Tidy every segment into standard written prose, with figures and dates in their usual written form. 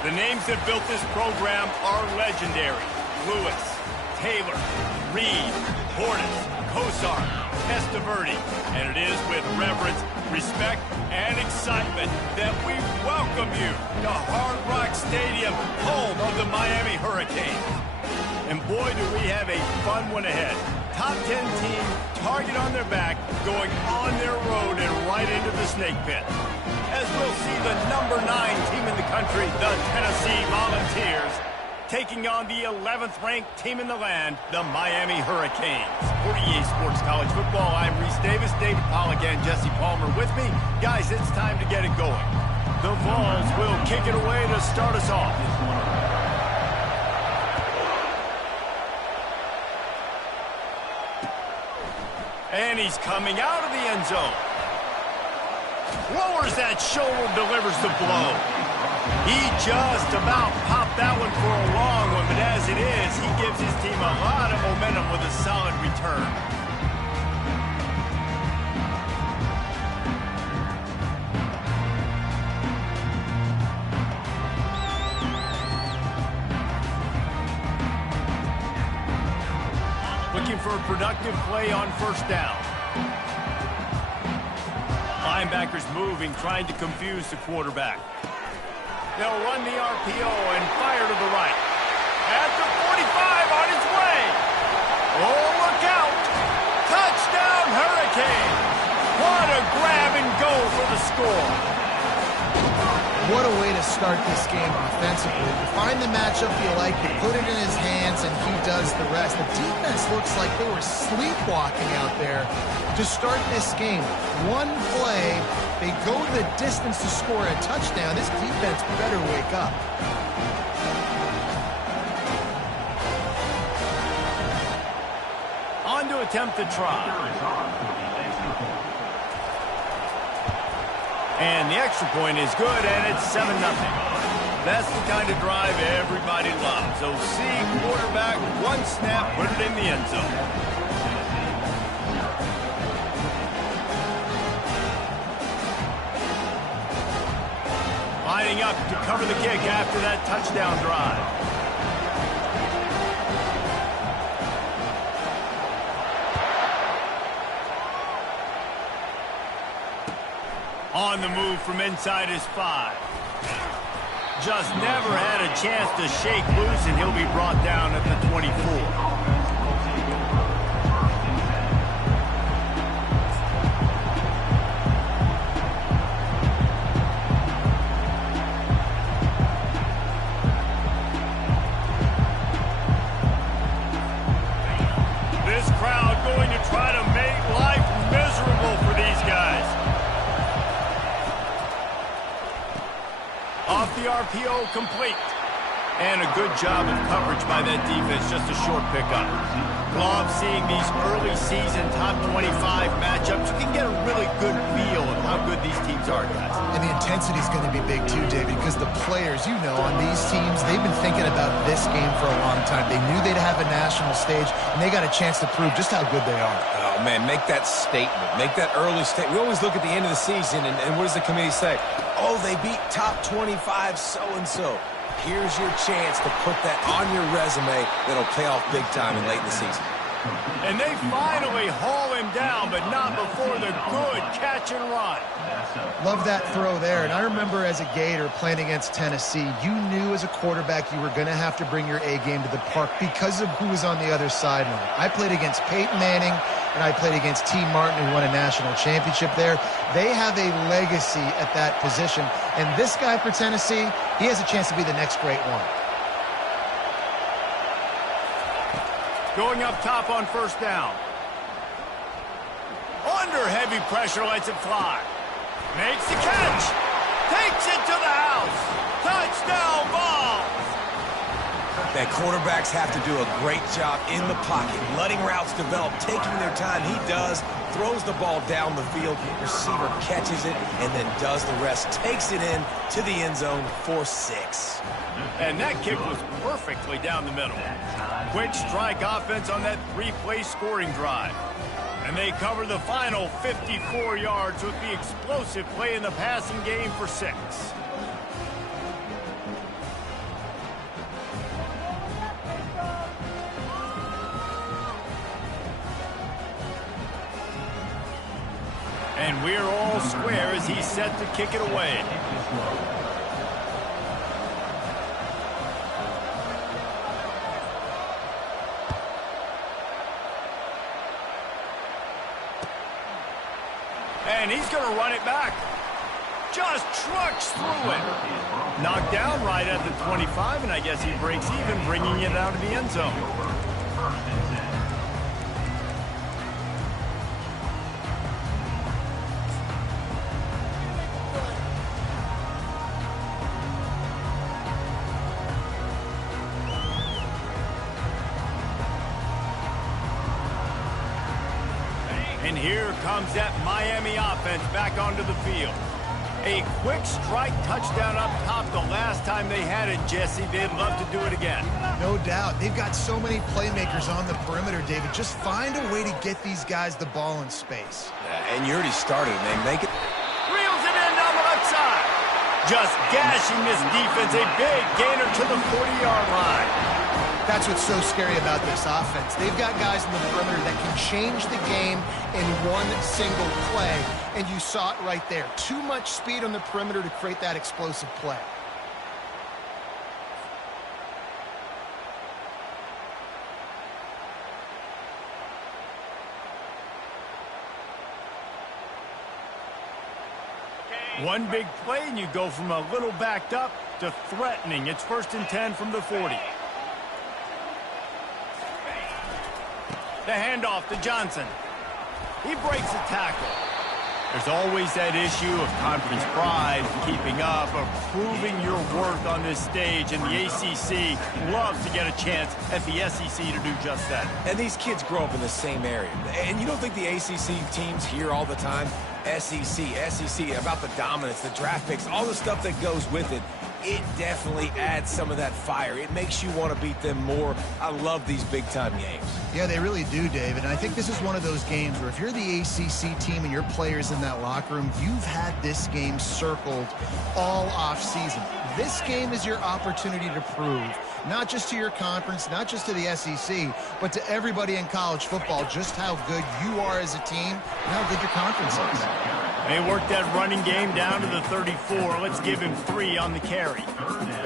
The names that built this program are legendary. Lewis, Taylor, Reed, Portis, Kosar, Testaverde. And it is with reverence, respect, and excitement that we welcome you to Hard Rock Stadium, home of the Miami Hurricanes. And boy, do we have a fun one ahead. Top 10 team, target on their back, going on their road and right into the snake pit. As we'll see the number 9 team in the country, the Tennessee Volunteers, taking on the 11th ranked team in the land, the Miami Hurricanes. For EA Sports College Football, I'm Reese Davis, David Pollack, and Jesse Palmer with me. Guys, it's time to get it going. The Vols will kick it away to start us off. And he's coming out of the end zone. Lowers that shoulder, delivers the blow. He just about popped that one for a long one, but as it is, he gives his team a lot of momentum with a solid return. Looking for a productive play on first down. Linebackers moving, trying to confuse the quarterback. They'll run the RPO and fire to the right. At the 45, on its way. Oh, look out. Touchdown, Hurricanes. What a grab and go for the score. What a way to start this game offensively. You find the matchup you like, you put it in his hands, and he does the rest. The defense looks like they were sleepwalking out there to start this game. One play, they go the distance to score a touchdown. This defense better wake up. On to attempt the try. And the extra point is good, and it's 7-0. That's the kind of drive everybody loves. So see quarterback, one snap, put it in the end zone. Lining up to cover the kick after that touchdown drive. On the move from inside his 5. Just never had a chance to shake loose, and he'll be brought down at the 24. This crowd going to try to make life miserable for these guys. Off the RPO, complete. And a good job of coverage by that defense, just a short pickup. Love seeing these early season top 25 matchups. You can get a really good feel of how good these teams are, guys. And the intensity is going to be big too, David, because the players, you know, on these teams, they've been thinking about this game for a long time. They knew they'd have a national stage, and they got a chance to prove just how good they are. Oh, man, make that statement. Make that early statement. We always look at the end of the season, and what does the committee say? Oh, they beat top 25 so-and-so. Here's your chance to put that on your resume that'll pay off big time in late in the season. And they finally haul him down, but not before the good catch and run. Love that throw there. And I remember as a Gator playing against Tennessee, you knew as a quarterback you were going to have to bring your A game to the park because of who was on the other sideline. I played against Peyton Manning, and I played against T. Martin, who won a national championship there. They have a legacy at that position. And this guy for Tennessee, he has a chance to be the next great one. Going up top on first down. Under heavy pressure, lets it fly. Makes the catch. Takes it to the house. Touchdown Vols. That quarterbacks have to do a great job in the pocket, letting routes develop, taking their time. He does, throws the ball down the field, receiver catches it, and then does the rest. Takes it in to the end zone for 6. And that kick was perfectly down the middle. Quick strike offense on that 3-play scoring drive. And they cover the final 54 yards with the explosive play in the passing game for 6. And we're all square as he's set to kick it away. And he's going to run it back. Just trucks through it. Knocked down right at the 25, and I guess he breaks even, bringing it out of the end zone. And here comes that Miami offense back onto the field. A quick strike touchdown up top the last time they had it, Jesse. They'd love to do it again. No doubt. They've got so many playmakers on the perimeter, David. Just find a way to get these guys the ball in space. And you already started, man. Make it. Reels it in down the left side. Just gashing this defense. A big gainer to the 40-yard line. That's what's so scary about this offense. They've got guys in the perimeter that can change the game in one single play, and you saw it right there. Too much speed on the perimeter to create that explosive play. One big play, and you go from a little backed up to threatening. It's 1st and 10 from the 40. The handoff to Johnson. He breaks a tackle. There's always that issue of conference pride, keeping up, of proving your worth on this stage, and the ACC loves to get a chance at the SEC to do just that. And these kids grow up in the same area. And you don't think the ACC teams hear all the time, SEC, about the dominance, the draft picks, all the stuff that goes with it. It definitely adds some of that fire. It makes you want to beat them more. I love these big-time games. Yeah, they really do, David. And I think this is one of those games where if you're the ACC team and your players in that locker room, you've had this game circled all off-season. This game is your opportunity to prove, not just to your conference, not just to the SEC, but to everybody in college football, just how good you are as a team and how good your conference is. They worked that running game down to the 34. Let's give him 3 on the carry.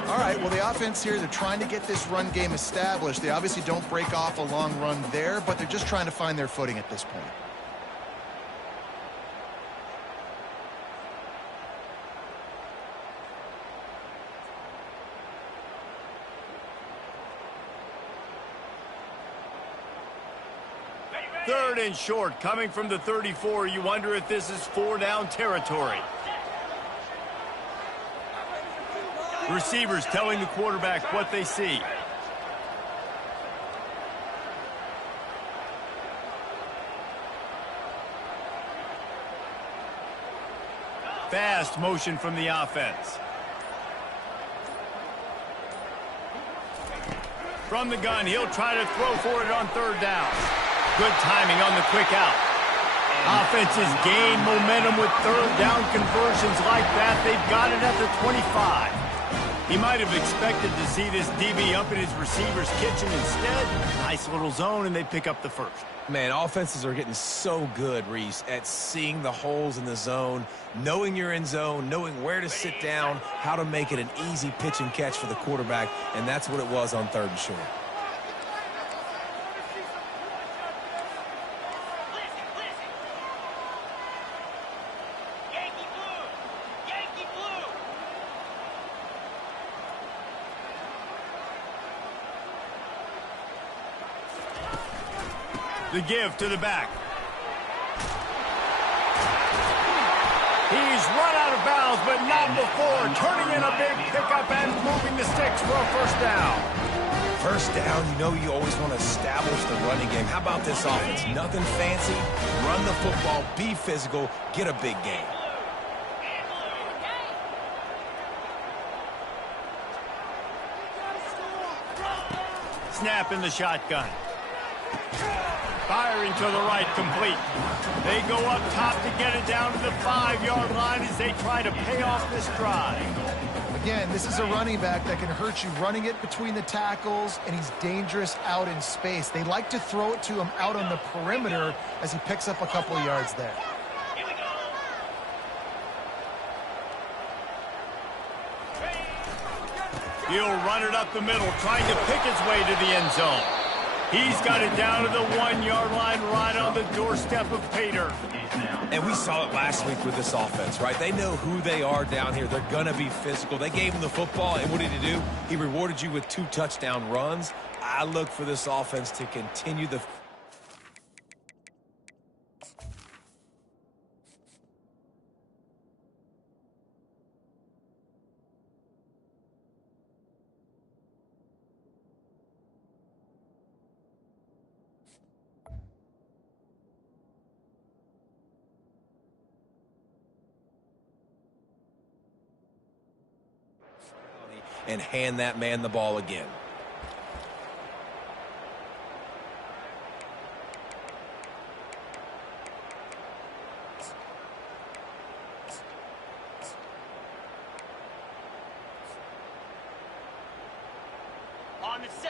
All right, well, the offense here, they're trying to get this run game established. They obviously don't break off a long run there, but they're just trying to find their footing at this point. Third and short, coming from the 34. You wonder if this is 4-down territory. Receivers telling the quarterback what they see. Fast motion from the offense. From the gun, he'll try to throw for it on 3rd down. Good timing on the quick out. Offenses gain momentum with 3rd down conversions like that. They've got it at the 25. He might have expected to see this DB up in his receiver's kitchen instead. Nice little zone, and they pick up the 1st. Man, offenses are getting so good, Reese, at seeing the holes in the zone, knowing you're in zone, knowing where to sit down, how to make it an easy pitch and catch for the quarterback, and that's what it was on 3rd and short. The give to the back. He's run out of bounds, but not before. Turning in a big pickup and moving the sticks for a 1st down. 1st down, you know you always want to establish the running game. How about this offense? Nothing fancy. Run the football, be physical, get a big gain. Snap in the shotgun. Firing to the right, complete. They go up top to get it down to the 5-yard line as they try to pay off this drive. Again, this is a running back that can hurt you running it between the tackles, and he's dangerous out in space. They like to throw it to him out on the perimeter as he picks up a couple of yards there. He'll run it up the middle, trying to pick his way to the end zone. He's got it down to the 1-yard line, right on the doorstep of Pater. And we saw it last week with this offense, right? They know who they are down here. They're going to be physical. They gave him the football, and what did he do? He rewarded you with 2 touchdown runs. I look for this offense to continue the... and hand that man the ball again.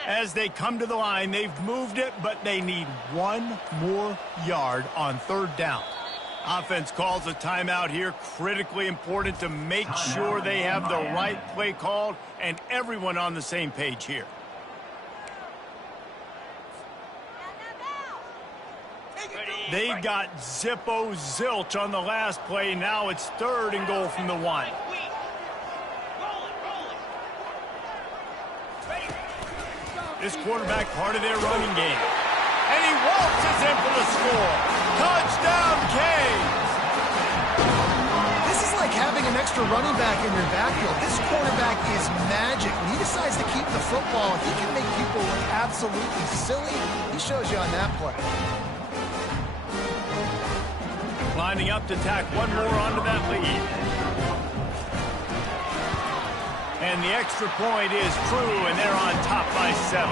As they come to the line, they've moved it, but they need 1 more yard on 3rd down. Offense calls a timeout here. Critically important to make sure they have the right play called and everyone on the same page here. They got Zippo Zilch on the last play. Now it's 3rd and goal from the 1. This quarterback part of their running game. And he waltzes in for the score. Touchdown, Canes! This is like having an extra running back in your backfield. This quarterback is magic. When he decides to keep the football, he can make people look absolutely silly. He shows you on that play. Lining up to tack 1 more onto that lead. And the extra point is true, and they're on top by 7.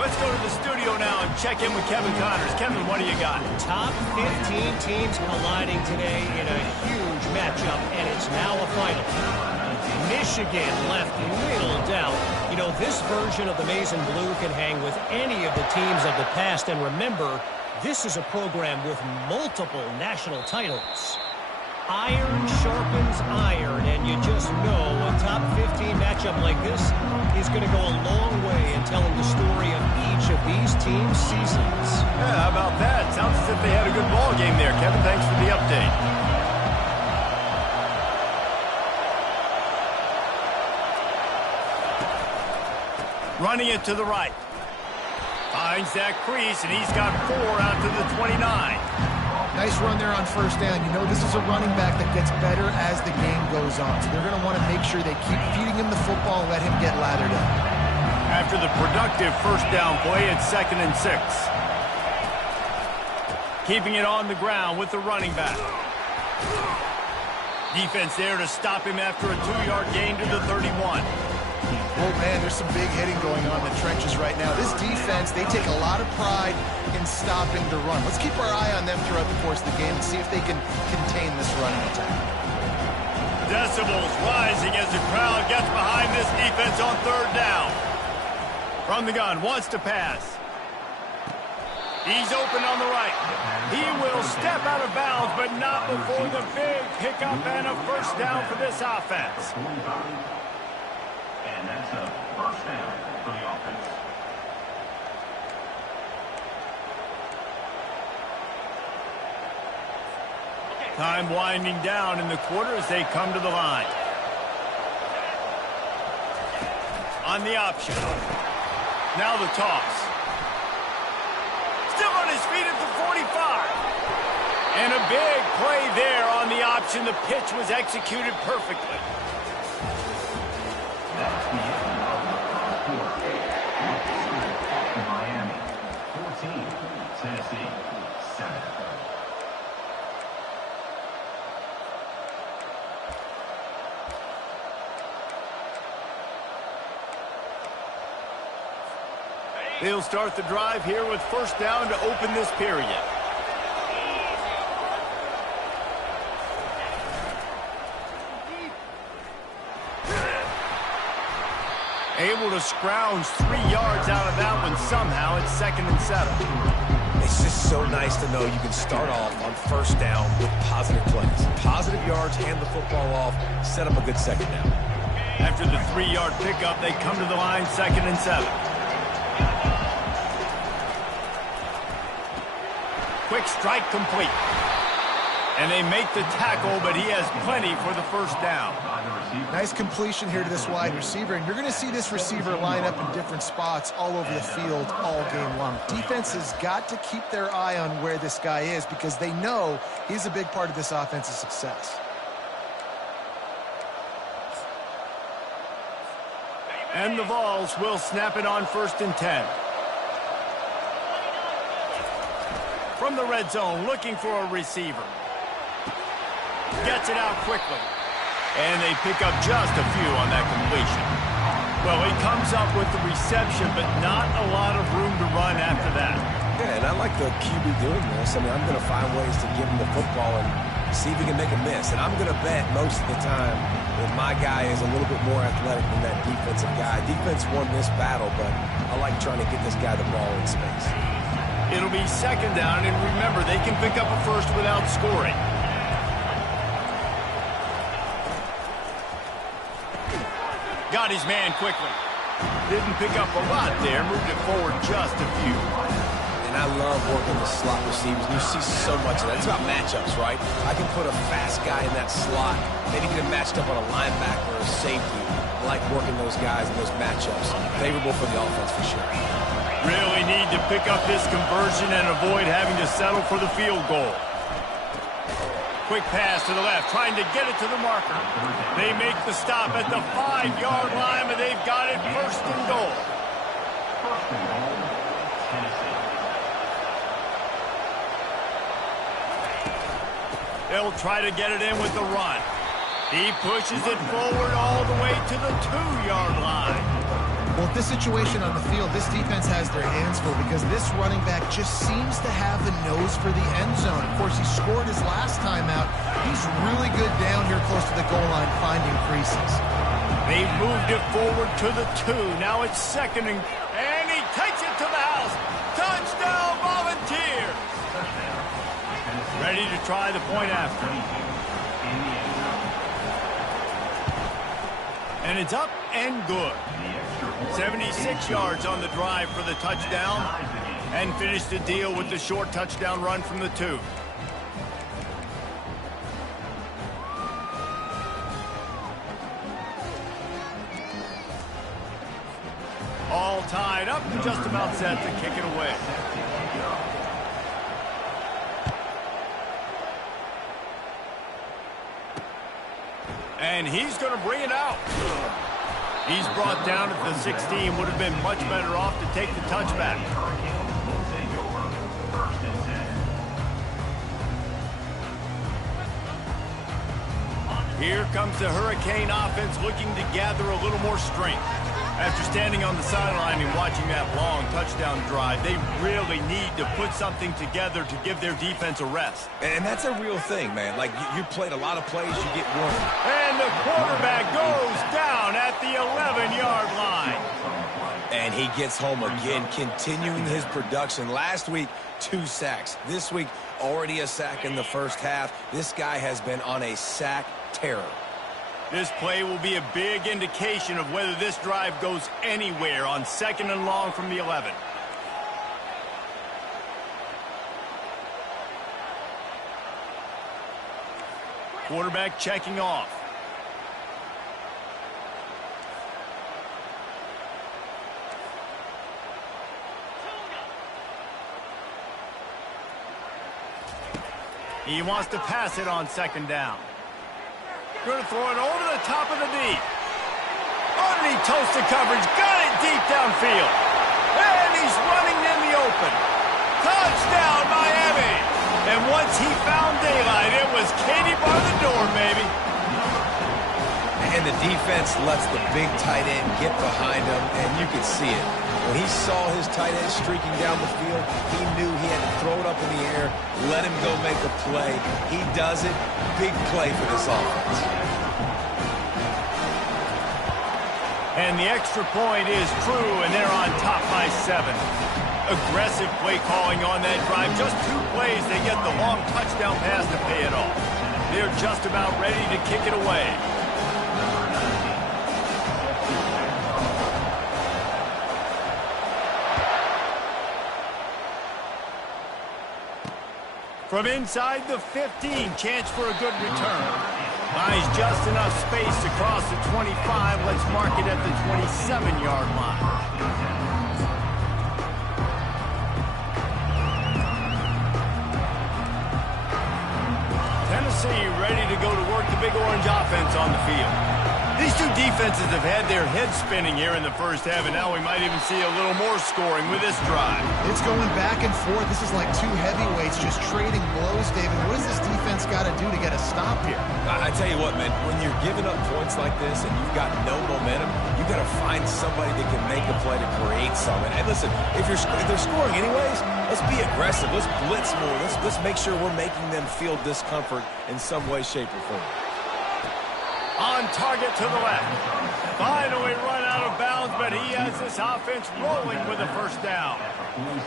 Let's go to the studio now and check in with Kevin Connors. Kevin, what do you got? Top 15 teams colliding today in a huge matchup, and it's now a final. Michigan left little doubt. You know, this version of the Maize and Blue can hang with any of the teams of the past, and remember, this is a program with multiple national titles. Iron sharpens iron, and you just know a top 15 matchup like this is going to go a long way in telling the story of each of these teams' seasons. Yeah, how about that? Sounds as if they had a good ball game there. Kevin, thanks for the update. Running it to the right. Finds that crease, and he's got 4 out to the 29. Nice run there on 1st down. You know, this is a running back that gets better as the game goes on. So they're going to want to make sure they keep feeding him the football and let him get lathered up. After the productive 1st down play, it's 2nd and 6. Keeping it on the ground with the running back. Defense there to stop him after a 2-yard gain to the 31. Oh, man, there's some big hitting going on in the trenches right now. This defense, they take a lot of pride in stopping the run. Let's keep our eye on them throughout the course of the game and see if they can contain this running attack. Decibels rising as the crowd gets behind this defense on 3rd down. From the gun, wants to pass. He's open on the right. He will step out of bounds, but not before the big pickup and a 1st down for this offense. And that's a 1st down for the offense. Time winding down in the quarter as they come to the line. On the option. Now the toss. Still on his feet at the 45. And a big play there on the option. The pitch was executed perfectly. That's the end of the 4th. Miami 14, Tennessee 7. They'll start the drive here with 1st down to open this period. Able to scrounge 3 yards out of that one somehow. It's 2nd and 7. It's just so nice to know you can start off on 1st down with positive plays. Positive yards, hand the football off, set up a good 2nd down. After the 3-yard pickup, they come to the line 2nd and 7. Quick strike complete. And they make the tackle, but he has plenty for the first down. Nice completion here to this wide receiver, and you're going to see this receiver line up in different spots all over the field all game long. Defense has got to keep their eye on where this guy is because they know he's a big part of this offense's success. And the Vols will snap it on 1st and 10. From the red zone, looking for a receiver. Gets it out quickly. And they pick up just a few on that completion. Well, he comes up with the reception, but not a lot of room to run after that. Yeah, and I like the QB doing this. I mean, I'm going to find ways to give him the football and see if he can make a miss. And I'm going to bet most of the time that my guy is a little bit more athletic than that defensive guy. Defense won this battle, but I like trying to get this guy the ball in space. It'll be 2nd down, and remember, they can pick up a first without scoring. Got his man quickly. Didn't pick up a lot there, moved it forward just a few. And I love working the slot receivers. You see so much of that. It's about matchups, right? I can put a fast guy in that slot, maybe get him matched up on a linebacker or a safety. I like working those guys in those matchups. Favorable for the offense for sure. Really need to pick up this conversion and avoid having to settle for the field goal. Quick pass to the left, trying to get it to the marker. They make the stop at the 5-yard line, but they've got it 1st and goal. 1st and goal, Tennessee. They'll try to get it in with the run. He pushes it forward all the way to the 2-yard line. Well, with this situation on the field, this defense has their hands full because this running back just seems to have the nose for the end zone. Of course, he scored his last time out. He's really good down here close to the goal line finding creases. They moved it forward to the 2. Now it's 2nd and he takes it to the house. Touchdown, Volunteers! Ready to try the point after. And it's up and good. 76 yards on the drive for the touchdown, and finished the deal with the short touchdown run from the 2. All tied up and just about set to kick it away. And he's going to bring it out. He's brought down at the 16. Would have been much better off to take the touchback. Here comes the Hurricane offense looking to gather a little more strength. After standing on the sideline and watching that long touchdown drive, they really need to put something together to give their defense a rest. And that's a real thing, man. Like, you played a lot of plays, you get one. And the quarterback goes down at the 11-yard line. And he gets home again, continuing his production. Last week, 2 sacks. This week, already a sack in the first half. This guy has been on a sack terror. This play will be a big indication of whether this drive goes anywhere on 2nd and long from the 11. Quarterback checking off. He wants to pass it on 2nd down. Going to throw it over the top of the knee. Underneath toasted coverage. Got it deep downfield. And he's running in the open. Touchdown, Miami. And once he found daylight, it was Katie bar the door, baby. And the defense lets the big tight end get behind him, and you could see it. When he saw his tight end streaking down the field, he knew he had to throw it up in the air, let him go make a play. He does it. Big play for this offense. And the extra point is true, and they're on top by 7. Aggressive play calling on that drive. Just 2 plays, they get the long touchdown pass to pay it off. They're just about ready to kick it away. From inside the 15, chance for a good return. Buys just enough space to cross the 25. Let's mark it at the 27-yard line. Tennessee ready to go to work the Big Orange offense on the field. These two defenses have had their heads spinning here in the first half, and now we might even see a little more scoring with this drive. It's going back and forth. This is like two heavyweights just trading blows, David. What does this defense got to do to get a stop here? I tell you what, man, when you're giving up points like this and you've got no momentum, you got to find somebody that can make a play to create something. And listen, if they're scoring anyways, let's be aggressive. Let's blitz more. Let's make sure we're making them feel discomfort in some way, shape, or form. On target to the left. Finally run out of bounds, but he has this offense rolling with a first down.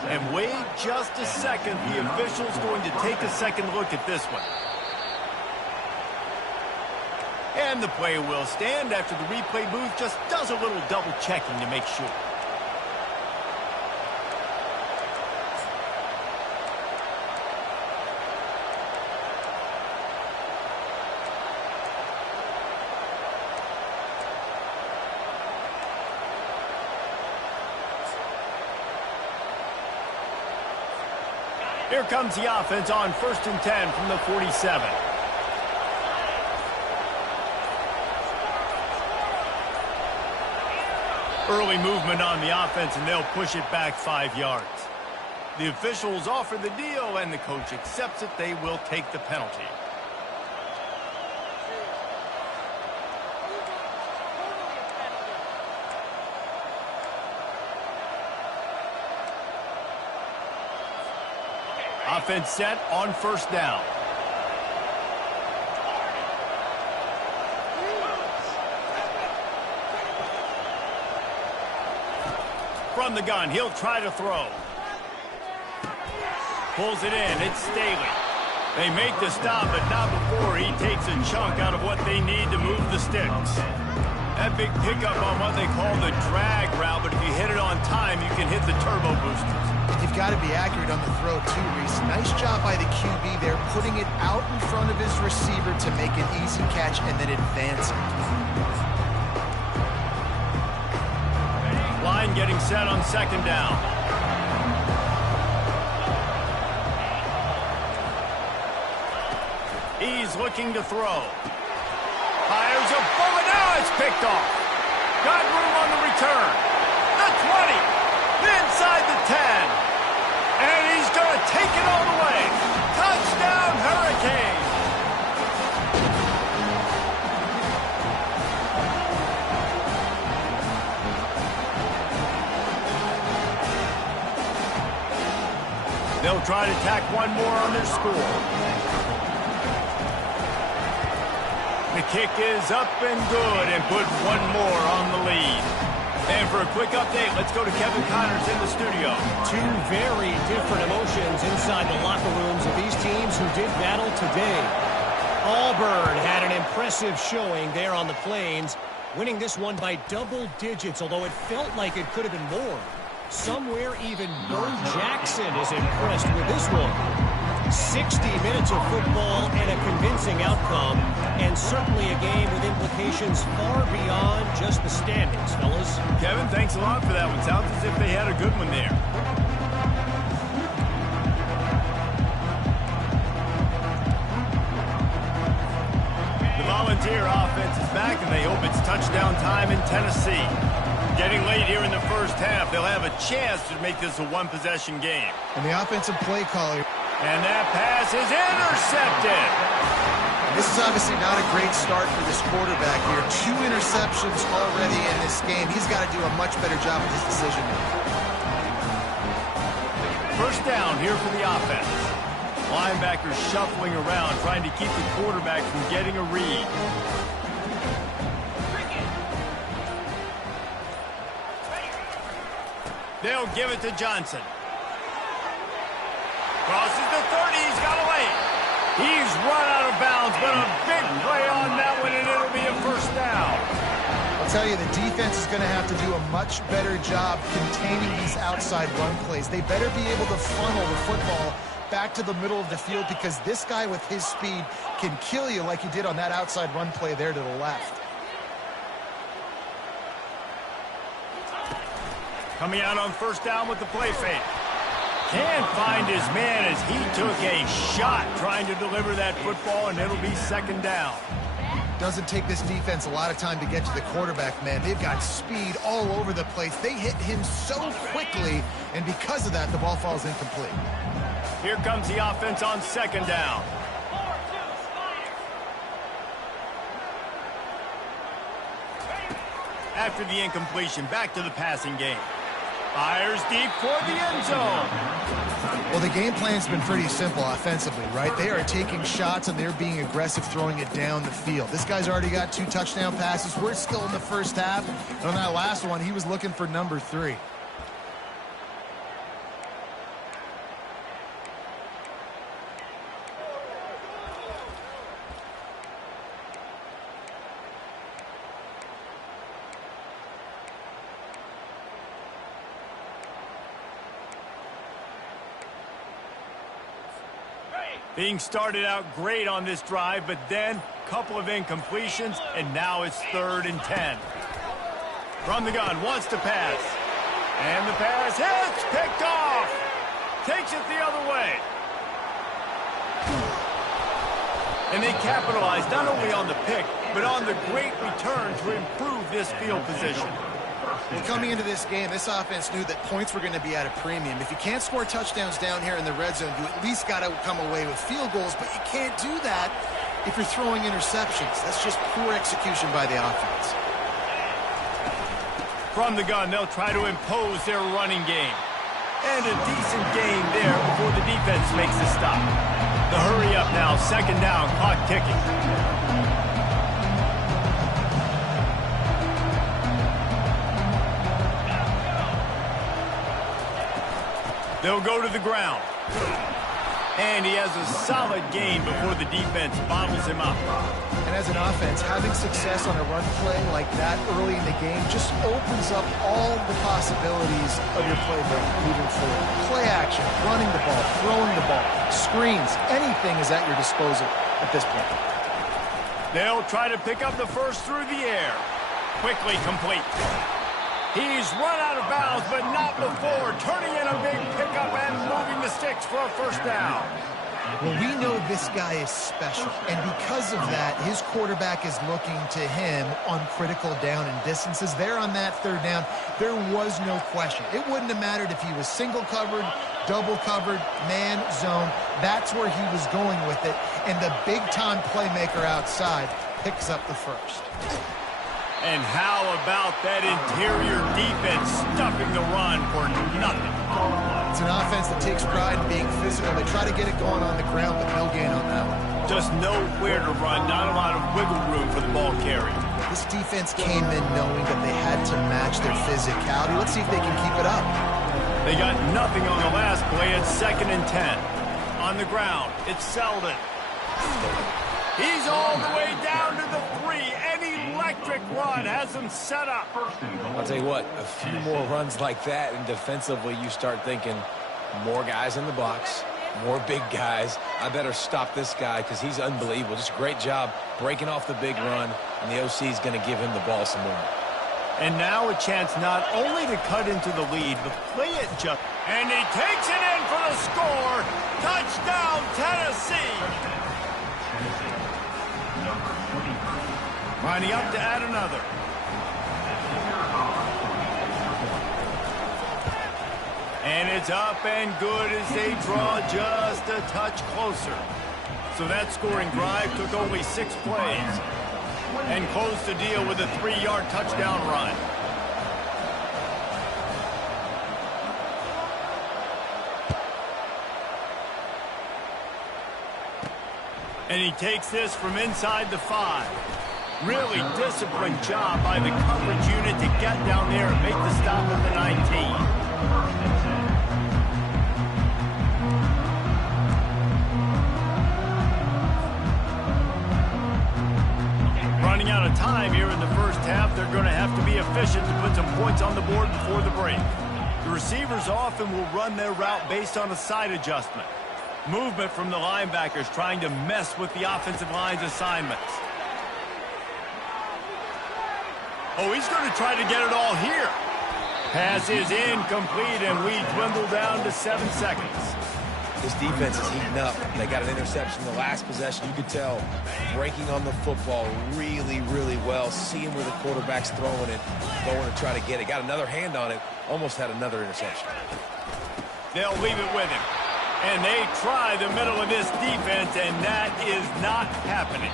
And wait just a second. The official's going to take a second look at this one. And the play will stand after the replay booth just does a little double checking to make sure. Here comes the offense on 1st and 10 from the 47. Early movement on the offense, and they'll push it back 5 yards. The officials offer the deal, and the coach accepts it. They will take the penalty. Offense set on 1st down. From the gun, he'll try to throw. Pulls it in, it's Staley. They make the stop, but not before he takes a chunk out of what they need to move the sticks. That big pickup on what they call the drag route, but if you hit it on time, you can hit the turbo boosters. You've got to be accurate on the throw, too, Reese. Nice job by the QB there, putting it out in front of his receiver to make an easy catch and then advance it. Line getting set on 2nd down. He's looking to throw. Fires a bullet. Now it's picked off. Got room on the return. The 20. Inside the 10. And he's going to take it all the way. Touchdown, Hurricane. They'll try to tack one more on their score. The kick is up and good and put one more on the lead. And for a quick update, let's go to Kevin Connors in the studio. Two very different emotions inside the locker rooms of these teams who did battle today. Auburn had an impressive showing there on the Plains, winning this one by double digits, although it felt like it could have been more. Somewhere even Bo Jackson is impressed with this one. 60 minutes of football and a convincing outcome, and certainly a game with implications far beyond just the standings, fellas. Kevin, thanks a lot for that one. Sounds as if they had a good one there. The Volunteer offense is back, and they hope it's touchdown time in Tennessee. Getting late here in the first half, they'll have a chance to make this a one-possession game. And the offensive play caller. And that pass is intercepted. This is obviously not a great start for this quarterback here. 2 interceptions already in this game. He's got to do a much better job with his decision-making. First down here for the offense. Linebackers shuffling around, trying to keep the quarterback from getting a read. They'll give it to Johnson. Crosses the 30. He's got a lane. He's run out of bounds, but a big play on that one, and it'll be a first down. I'll tell you, the defense is going to have to do a much better job containing these outside run plays. They better be able to funnel the football back to the middle of the field because this guy with his speed can kill you like he did on that outside run play there to the left. Coming out on first down with the play fake. Can't find his man as he took a shot trying to deliver that football, and it'll be second down. Doesn't take this defense a lot of time to get to the quarterback, man. They've got speed all over the place. They hit him so quickly, and because of that, the ball falls incomplete. Here comes the offense on second down. After the incompletion, back to the passing game. Fires deep for the end zone. Well, the game plan's been pretty simple offensively, right? They are taking shots, and they're being aggressive, throwing it down the field. This guy's already got 2 touchdown passes. We're still in the first half. And on that last one, he was looking for number 3. Being started out great on this drive, but then a couple of incompletions, and now it's 3rd and 10. From the gun, wants to pass. And the pass hits, picked off. Takes it the other way. And they capitalize not only on the pick, but on the great return to improve this field position. Well, coming into this game, this offense knew that points were going to be at a premium. If you can't score touchdowns down here in the red zone, you at least got to come away with field goals, but you can't do that if you're throwing interceptions. That's just poor execution by the offense. From the gun, they'll try to impose their running game. And a decent gain there before the defense makes the stop. The hurry up now, second down, clock ticking. They'll go to the ground. And he has a solid gain before the defense bottles him up. And as an offense, having success on a run play like that early in the game just opens up all the possibilities of your playbook moving forward. Play action, running the ball, throwing the ball, screens, anything is at your disposal at this point. They'll try to pick up the first through the air. Quickly complete. He's run out of bounds, but not before turning in a big pickup and moving the sticks for a first down. Well, we know this guy is special, and because of that, his quarterback is looking to him on critical down and distances. There on that third down, there was no question. It wouldn't have mattered if he was single covered, double covered, man, zone. That's where he was going with it, and the big-time playmaker outside picks up the first. And how about that interior defense stuffing the run for nothing? It's an offense that takes pride in being physical. They try to get it going on the ground, but no gain on that one. Just nowhere to run, not a lot of wiggle room for the ball carrier. This defense came in knowing that they had to match their physicality. Let's see if they can keep it up. They got nothing on the last play. It's 2nd and 10. On the ground, it's Selden. He's all the way down to the 3. An electric run has him set up. I'll tell you what, a few more runs like that, and defensively you start thinking more guys in the box, more big guys. I better stop this guy because he's unbelievable. Just a great job breaking off the big run, and the OC is going to give him the ball some more. And now a chance not only to cut into the lead, but play it just. And he takes it in for the score. Touchdown, Tennessee. Lining up to add another. And it's up and good as they draw just a touch closer. So that scoring drive took only 6 plays and closed the deal with a 3-yard touchdown run. And he takes this from inside the 5. Really disciplined job by the coverage unit to get down there and make the stop at the 19. Running out of time here in the first half, they're going to have to be efficient to put some points on the board before the break. The receivers often will run their route based on a side adjustment. Movement from the linebackers trying to mess with the offensive line's assignments. Oh, he's going to try to get it all here. Pass is incomplete, and we dwindle down to 7 seconds. This defense is heating up. They got an interception in the last possession. You could tell breaking on the football really, really well. Seeing where the quarterback's throwing it, going to try to get it. Got another hand on it. Almost had another interception. They'll leave it with him. And they try the middle of this defense, and that is not happening.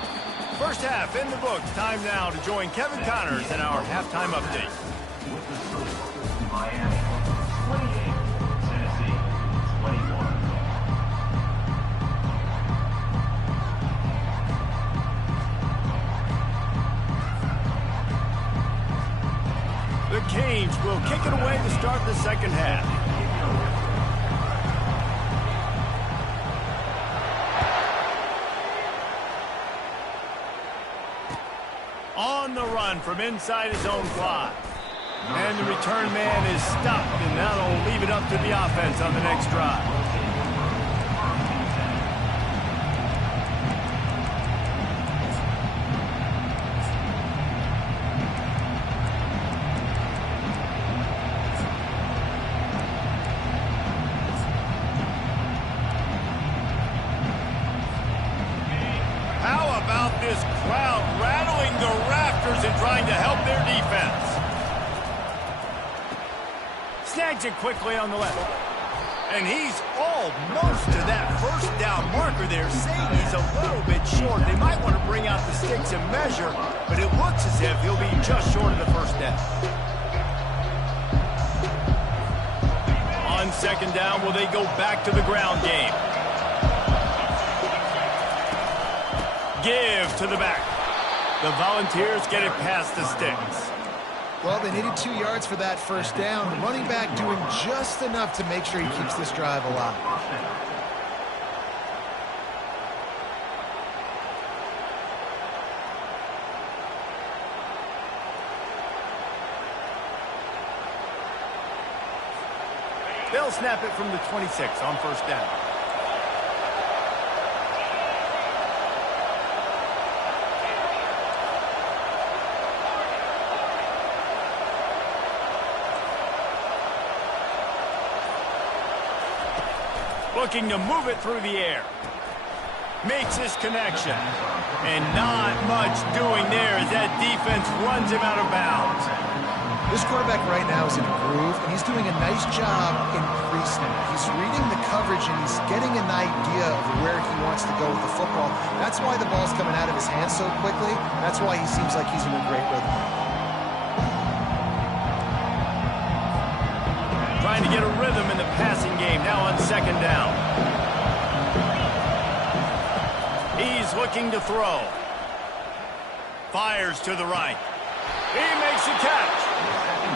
First half in the books. Time now to join Kevin Connors in our halftime update. With the score, Miami 28, Tennessee 21. The Canes will kick it away to start the second half. On the run from inside his own 5. And the return man is stopped, and that'll leave it up to the offense on the next drive. How about this crowd rattling the rafters and trying to help their defense? Snags it quickly on the left. And he's almost to that first down marker there, saying he's a little bit short. They might want to bring out the sticks and measure, but it looks as if he'll be just short of the first down. On second down, will they go back to the ground game? Give to the back. The Volunteers get it past the sticks. Well, they needed 2 yards for that first down. The running back doing just enough to make sure he keeps this drive alive. They'll snap it from the 26 on first down. Looking to move it through the air. Makes his connection. And not much doing there as that defense runs him out of bounds. This quarterback right now is in a groove, and he's doing a nice job in pre-snap. He's reading the coverage, and he's getting an idea of where he wants to go with the football. That's why the ball's coming out of his hands so quickly. That's why he seems like he's in a great rhythm. Trying to get a rhythm in the passing game now on second down. He's looking to throw. Fires to the right. He makes a catch.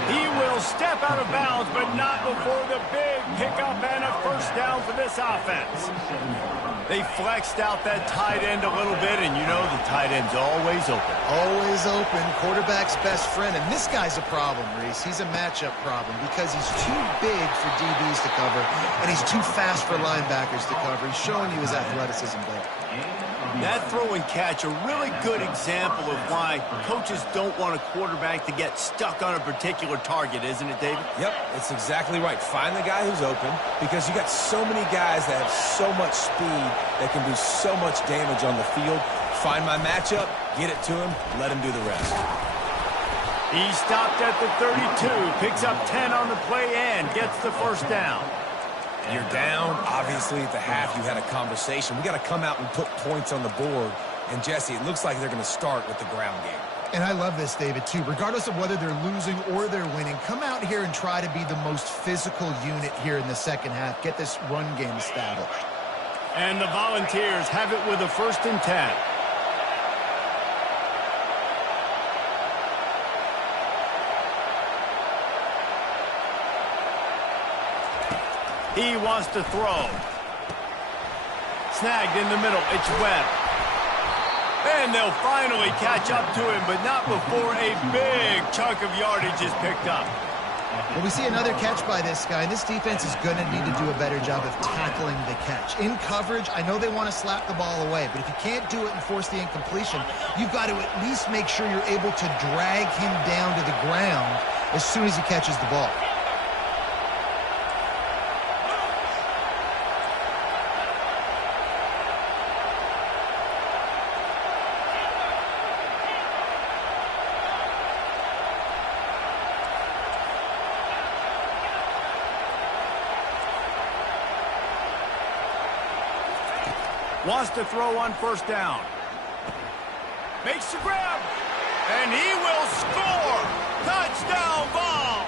He will step out of bounds, but not before the big pickup and a first down for this offense. They flexed out that tight end a little bit, and you know the tight end's always open. Always open, quarterback's best friend. And this guy's a problem, Reese. He's a matchup problem because he's too big for DBs to cover, and he's too fast for linebackers to cover. He's showing you his athleticism there. That throw and catch, a really good example of why coaches don't want a quarterback to get stuck on a particular target, isn't it, David? Yep, that's exactly right. Find the guy who's open because you got so many guys that have so much speed that can do so much damage on the field. Find my matchup, get it to him, let him do the rest. He stopped at the 32, picks up 10 on the play and gets the first down. You're down. Obviously, at the half, you had a conversation. We got to come out and put points on the board. And, Jesse, it looks like they're going to start with the ground game. And I love this, David, too. Regardless of whether they're losing or they're winning, come out here and try to be the most physical unit here in the second half. Get this run game established. And the Volunteers have it with a 1st and 10. He wants to throw. Snagged in the middle. It's Webb. And they'll finally catch up to him, but not before a big chunk of yardage is picked up. Well, we see another catch by this guy, and this defense is going to need to do a better job of tackling the catch. In coverage, I know they want to slap the ball away, but if you can't do it and force the incompletion, you've got to at least make sure you're able to drag him down to the ground as soon as he catches the ball. Wants to throw on first down. Makes the grab. And he will score. Touchdown ball.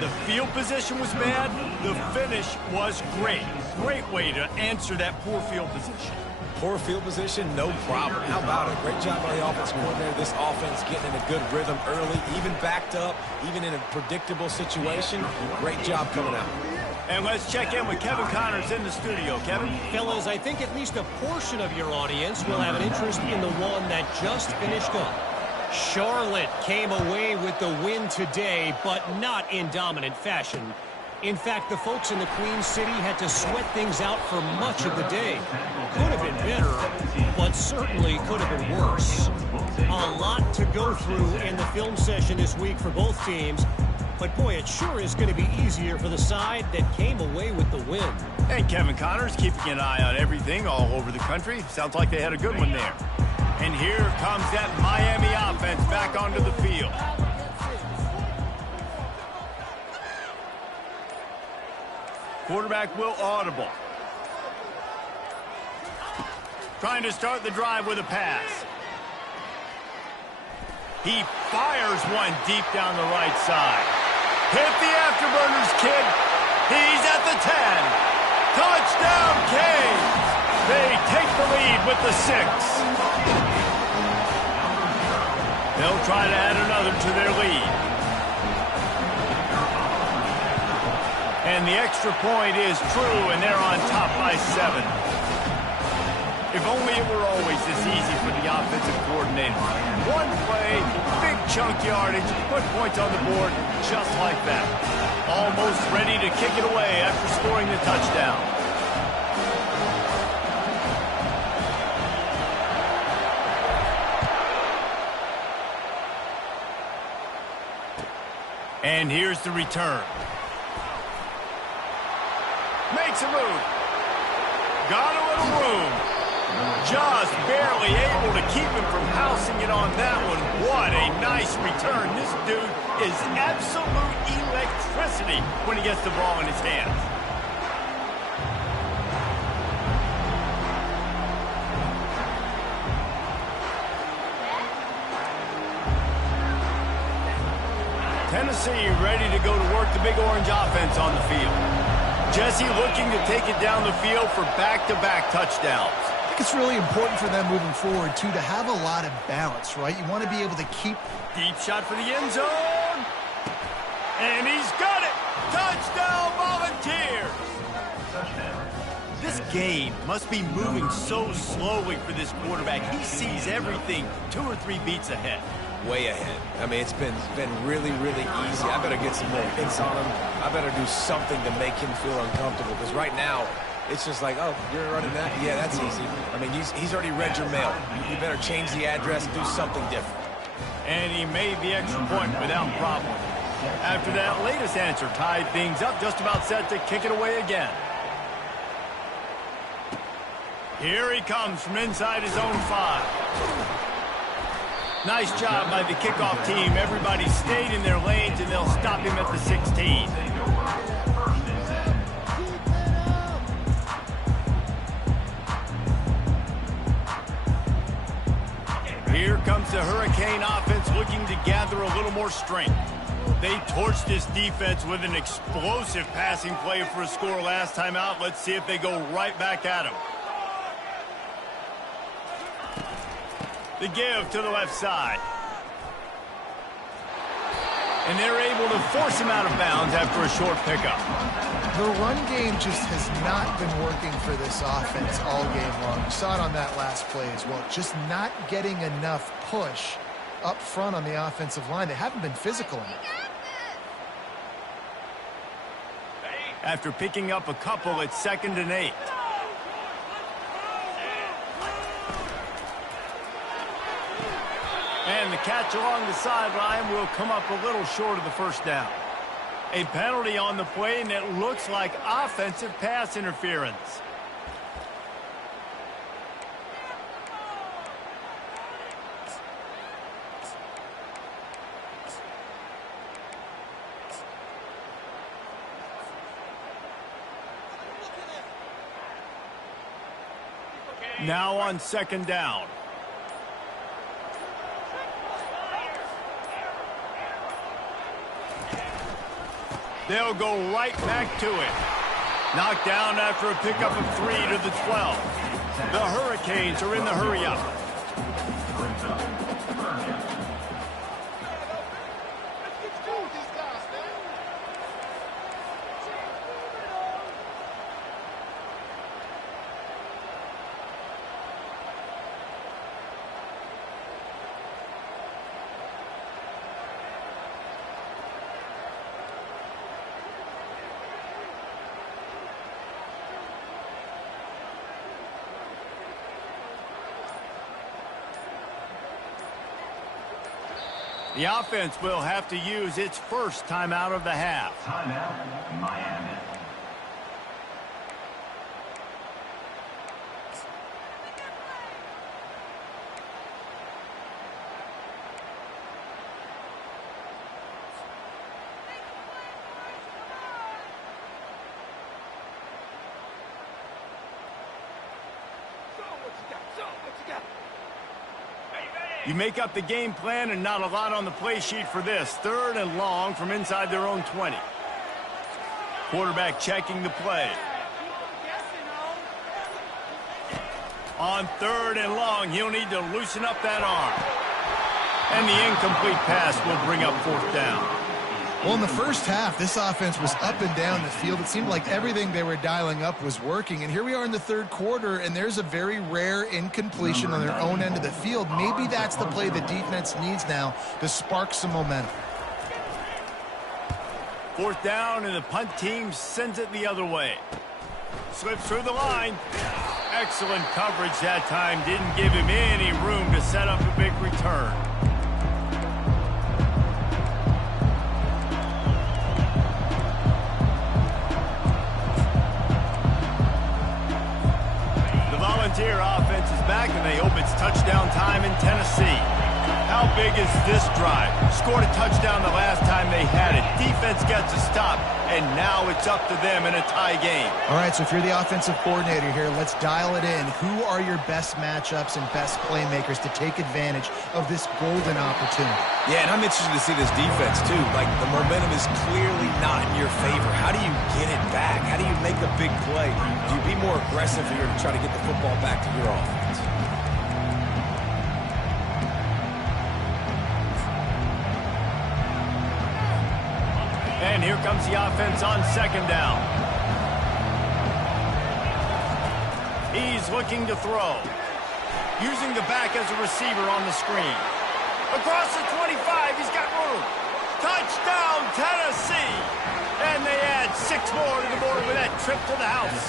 The field position was bad. The finish was great. Great way to answer that poor field position. Poor field position, no problem. How about it? Great job by the offense coordinator. This offense getting in a good rhythm early, even backed up, even in a predictable situation. Great job coming out. And let's check in with Kevin Connors in the studio. Kevin? Fellas, I think at least a portion of your audience will have an interest in the one that just finished up. Charlotte came away with the win today, but not in dominant fashion. In fact, the folks in the Queen City had to sweat things out for much of the day. Could have been better, but certainly could have been worse. A lot to go through in the film session this week for both teams. But, boy, it sure is going to be easier for the side that came away with the win. And Kevin Connors keeping an eye on everything all over the country. Sounds like they had a good one there. And here comes that Miami offense back onto the field. Quarterback will audible. Trying to start the drive with a pass. He fires one deep down the right side. Hit the afterburners, kid. He's at the 10. Touchdown, Canes. They take the lead with the 6. They'll try to add another to their lead. And the extra point is true, and they're on top by 7. If only it were always this easy for the offensive coordinator. One play, big chunk yardage, put points on the board just like that. Almost ready to kick it away after scoring the touchdown. And here's the return. Makes a move. Got a little room. Just barely able to keep him from housing it on that one. What a nice return. This dude is absolute electricity when he gets the ball in his hands. Tennessee ready to go to work the Big Orange offense on the field. Jesse looking to take it down the field for back-to-back touchdowns. It's really important for them moving forward, too, to have a lot of balance, right? You want to be able to keep... Deep shot for the end zone. And he's got it. Touchdown, Volunteers. This game must be moving so slowly for this quarterback. He sees everything 2 or 3 beats ahead. Way ahead. I mean, it's been really, really easy. I better get some more hits on him. I better do something to make him feel uncomfortable, because right now, it's just like, oh, you're running that? Yeah, that's easy. I mean, he's already read your mail. You better change the address, do something different. And he made the extra point without problem. After that latest answer tied things up, just about set to kick it away again. Here he comes from inside his own 5. Nice job by the kickoff team. Everybody stayed in their lanes, and they'll stop him at the 16. Here comes the Hurricane offense looking to gather a little more strength. They torched this defense with an explosive passing play for a score last time out. Let's see if they go right back at him. The give to the left side. And they're able to force him out of bounds after a short pickup. The run game just has not been working for this offense all game long. You saw it on that last play as well. Just not getting enough push up front on the offensive line. They haven't been physical enough. after picking up a couple at 2nd and 8. And the catch along the sideline will come up a little short of the first down. A penalty on the play, and it looks like offensive pass interference. Now on 2nd down. They'll go right back to it. Knocked down after a pickup of 3 to the 12. The Hurricanes are in the hurry-up. The offense will have to use its first timeout of the half. Timeout, Miami. You make up the game plan and not a lot on the play sheet for this. 3rd and long from inside their own 20. Quarterback checking the play. On 3rd and long, he'll need to loosen up that arm. And the incomplete pass will bring up 4th down. Well, in the first half, this offense was up and down the field. It seemed like everything they were dialing up was working. And here we are in the 3rd quarter, and there's a very rare incompletion on their own end of the field. Maybe that's the play the defense needs now to spark some momentum. 4th down, and the punt team sends it the other way. Slips through the line. Excellent coverage that time. Didn't give him any room to set up a big return. Volunteer offense is back, and they hope it's touchdown time in Tennessee. How big is this drive? Scored a touchdown the last time they had it. Defense gets a stop, and now it's up to them in a tie game. All right, so if you're the offensive coordinator here, let's dial it in. Who are your best matchups and best playmakers to take advantage of this golden opportunity? Yeah, and I'm interested to see this defense, too. Like, the momentum is clearly not in your favor. How do you get it back? How do you make a big play? Do you be more aggressive here to try to get the football back to your offense? And here comes the offense on 2nd down. He's looking to throw. Using the back as a receiver on the screen. Across the 25, he's got room. Touchdown, Tennessee! And they add 6 more to the board with that trip to the house.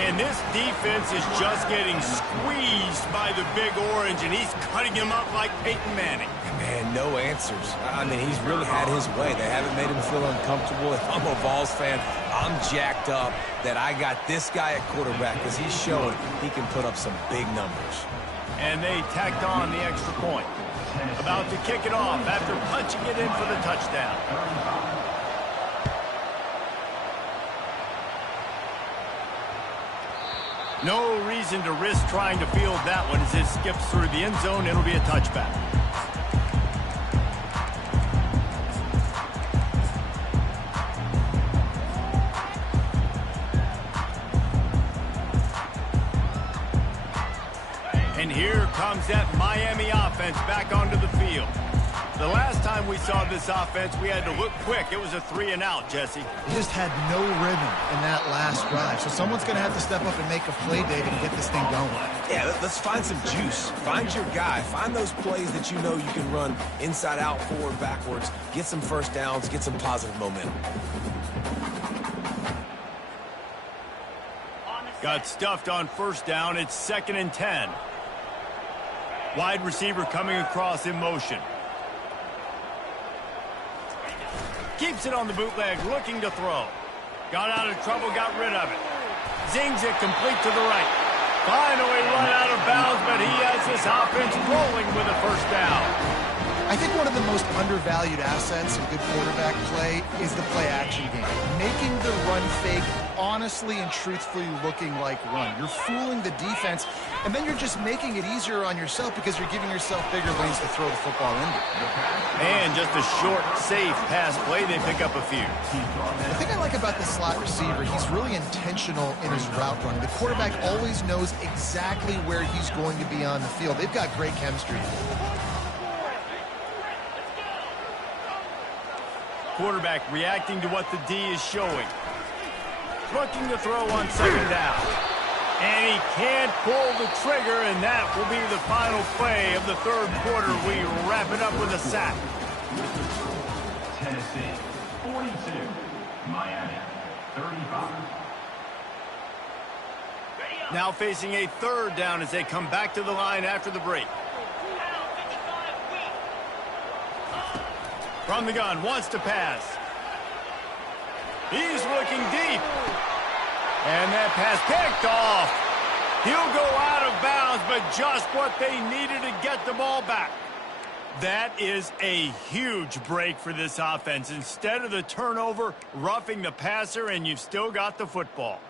And this defense is just getting squeezed by the Big Orange, and he's cutting him up like Peyton Manning. Man, no answers. I mean, he's really had his way. They haven't made him feel uncomfortable. If I'm a Vols fan, I'm jacked up that I got this guy at quarterback because he's showing he can put up some big numbers. And they tacked on the extra point. About to kick it off after punching it in for the touchdown. No reason to risk trying to field that one as it skips through the end zone. It'll be a touchback. And here comes that Miami offense back onto the field. The last time we saw this offense, we had to look quick. It was a 3-and-out, Jesse. They just had no rhythm in that last drive. So someone's going to have to step up and make a play, David, and get this thing going. Yeah, let's find some juice. Find your guy. Find those plays that you know you can run inside out, forward, backwards. Get some first downs. Get some positive momentum. Got stuffed on first down. It's 2nd and 10. Wide receiver coming across in motion. Keeps it on the bootleg, looking to throw. Got out of trouble, got rid of it. Zings it complete to the right. Finally run out of bounds, but he has this offense rolling with a first down. I think one of the most undervalued assets in good quarterback play is the play-action game. Making the run fake honestly and truthfully looking like run. You're fooling the defense, and then you're just making it easier on yourself because you're giving yourself bigger lanes to throw the football into. And just a short, safe pass play, they pick up a few. The thing I like about the slot receiver, he's really intentional in his route running. The quarterback always knows exactly where he's going to be on the field. They've got great chemistry. Quarterback reacting to what the D is showing. Looking to throw on 2nd down. And he can't pull the trigger, and that will be the final play of the 3rd quarter. We wrap it up with a sack. Tennessee, 42. Miami, 35. Now facing a 3rd down as they come back to the line after the break. From the gun, wants to pass. He's looking deep. And that pass picked off. He'll go out of bounds, but just what they needed to get the ball back. That is a huge break for this offense. Instead of the turnover, roughing the passer, and you've still got the football.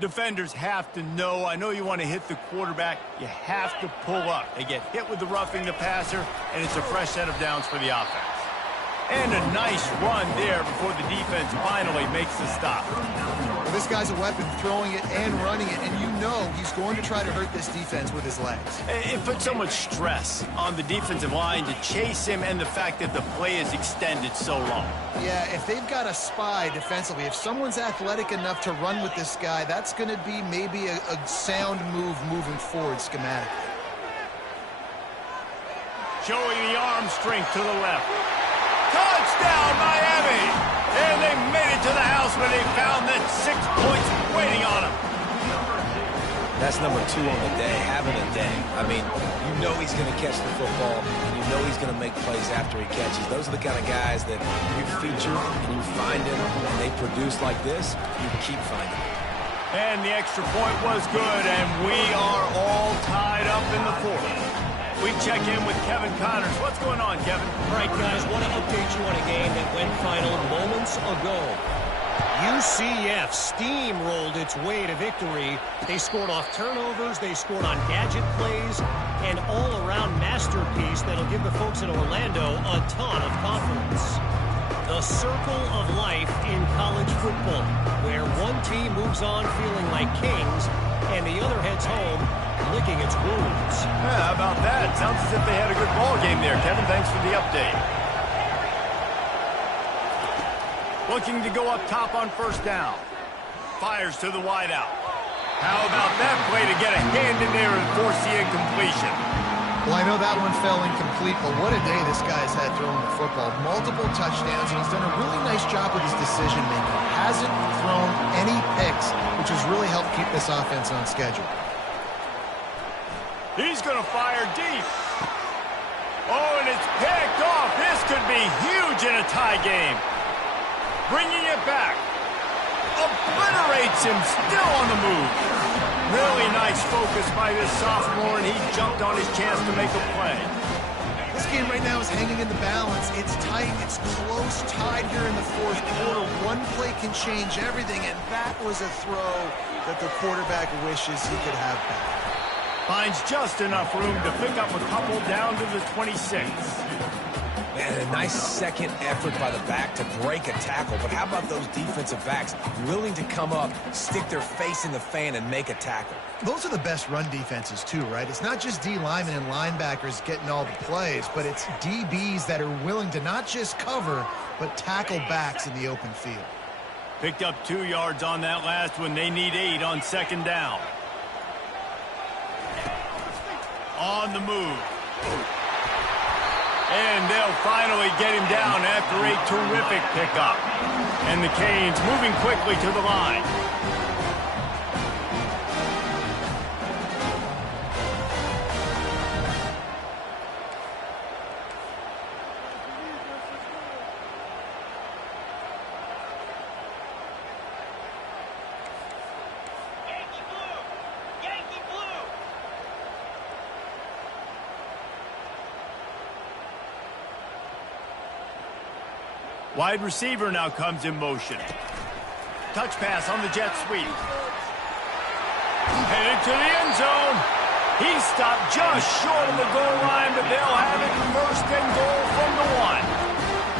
Defenders have to know, I know you want to hit the quarterback, you have to pull up. They get hit with the roughing the passer, and it's a fresh set of downs for the offense. And a nice run there before the defense finally makes the stop. Well, this guy's a weapon, throwing it and running it, and you know he's going to try to hurt this defense with his legs. It puts so much stress on the defensive line to chase him, and the fact that the play is extended so long. Yeah, if they've got a spy defensively, if someone's athletic enough to run with this guy, that's going to be maybe a sound move moving forward schematically. Showing the arm strength to the left. Touchdown, Miami! And they made it to the house when they found that 6 points waiting on them. That's number 2 on the day, having a day. I mean, you know he's going to catch the football, and you know he's going to make plays after he catches. Those are the kind of guys that you feature and you find them, and they produce like this, you keep finding them. And the extra point was good, and we are all tied up in the 4th. We check in with Kevin Connors. What's going on, Kevin? All right, guys, want to update you on a game that went final moments ago. UCF steamrolled its way to victory. They scored off turnovers, they scored on gadget plays, an all-around masterpiece that'll give the folks in Orlando a ton of confidence. The circle of life in college football, where one team moves on feeling like kings, and the other heads home licking its wounds. Yeah, how about that? Sounds as if they had a good ball game there. Kevin, thanks for the update. Looking to go up top on first down. Fires to the wideout. How about that play to get a hand in there and force the incompletion? Well, I know that one fell incomplete, but what a day this guy's had throwing the football. Multiple touchdowns, and he's done a really nice job with his decision-making. Hasn't thrown any picks, which has really helped keep this offense on schedule. He's going to fire deep. Oh, and it's picked off. This could be huge in a tie game. Bringing it back. Obliterates him, still on the move. Really nice focus by this sophomore, and he jumped on his chance to make a play. This game right now is hanging in the balance. It's tight, it's close, tied here in the 4th quarter. One play can change everything, and that was a throw that the quarterback wishes he could have back. Finds just enough room to pick up a couple down to the 26. Man, a nice second effort by the back to break a tackle. But how about those defensive backs willing to come up, stick their face in the fan, and make a tackle? Those are the best run defenses, too, right? It's not just D linemen and linebackers getting all the plays, but it's DBs that are willing to not just cover, but tackle backs in the open field. Picked up 2 yards on that last one. They need 8 on second down. On the move. And they'll finally get him down after a terrific pickup. And the Canes moving quickly to the line. Wide receiver now comes in motion. Touch pass on the jet sweep. Headed to the end zone. He stopped just short of the goal line, but they'll have it first and goal from the 1.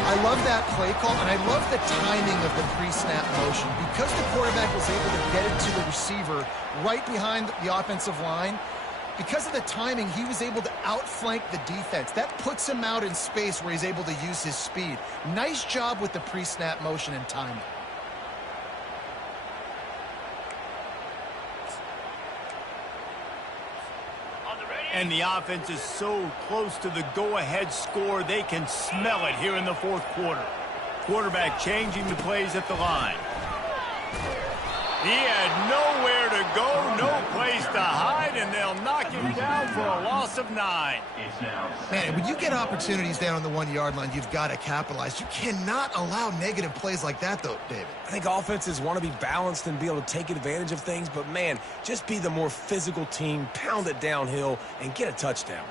I love that play call, and I love the timing of the pre-snap motion. Because the quarterback was able to get it to the receiver right behind the offensive line, because of the timing, he was able to outflank the defense. That puts him out in space where he's able to use his speed. Nice job with the pre-snap motion and timing. And the offense is so close to the go-ahead score, they can smell it here in the fourth quarter. Quarterback changing the plays at the line. He had nowhere to go, no place to hide, and they'll knock him down for a loss of 9. Man, when you get opportunities down on the 1-yard line, you've got to capitalize. You cannot allow negative plays like that, though, David. I think offenses want to be balanced and be able to take advantage of things, but, man, just be the more physical team, pound it downhill, and get a touchdown.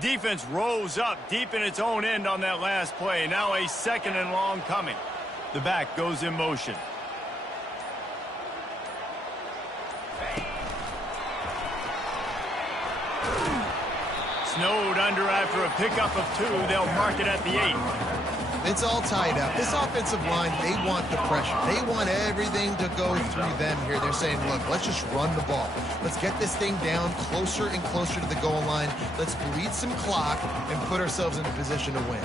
Defense rose up deep in its own end on that last play. Now a 2nd and long coming. The back goes in motion. Snowed under after a pickup of 2. They'll mark it at the 8. It's all tied up. This offensive line, they want the pressure. They want everything to go through them here. They're saying, look, let's just run the ball. Let's get this thing down closer and closer to the goal line. Let's bleed some clock and put ourselves in a position to win.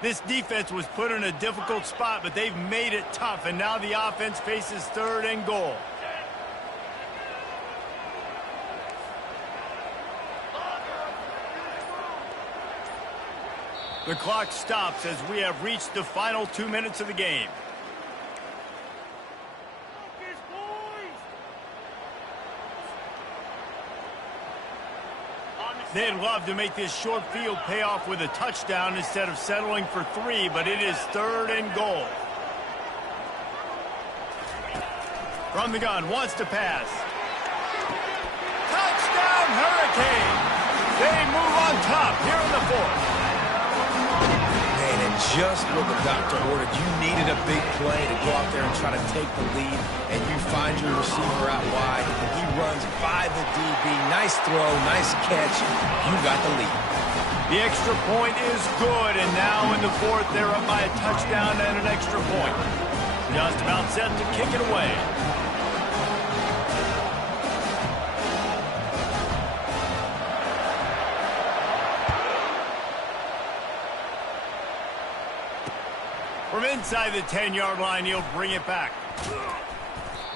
This defense was put in a difficult spot, but they've made it tough, and now the offense faces 3rd and goal. The clock stops as we have reached the final 2 minutes of the game. They'd love to make this short field pay off with a touchdown instead of settling for 3, but it is 3rd and goal. From the gun, wants to pass. Touchdown, Hurricane! They move on top here in the 4th. Just what the doctor ordered. You needed a big play to go out there and try to take the lead, and you find your receiver out wide. He runs by the DB. Nice throw, nice catch. You got the lead. The extra point is good, and now in the 4th, they're up by a touchdown and an extra point. Just about set to kick it away. From inside the 10-yard line, he'll bring it back.